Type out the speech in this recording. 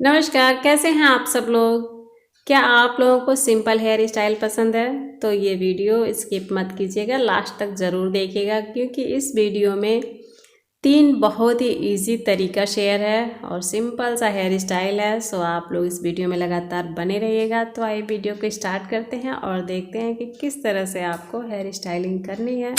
नमस्कार, कैसे हैं आप सब लोग। क्या आप लोगों को सिंपल हेयर स्टाइल पसंद है तो ये वीडियो स्किप मत कीजिएगा, लास्ट तक ज़रूर देखिएगा क्योंकि इस वीडियो में 3 बहुत ही इजी तरीका शेयर है और सिंपल सा हेयर स्टाइल है। सो आप लोग इस वीडियो में लगातार बने रहिएगा। तो आइए वीडियो को स्टार्ट करते हैं और देखते हैं कि किस तरह से आपको हेयर स्टाइलिंग करनी है।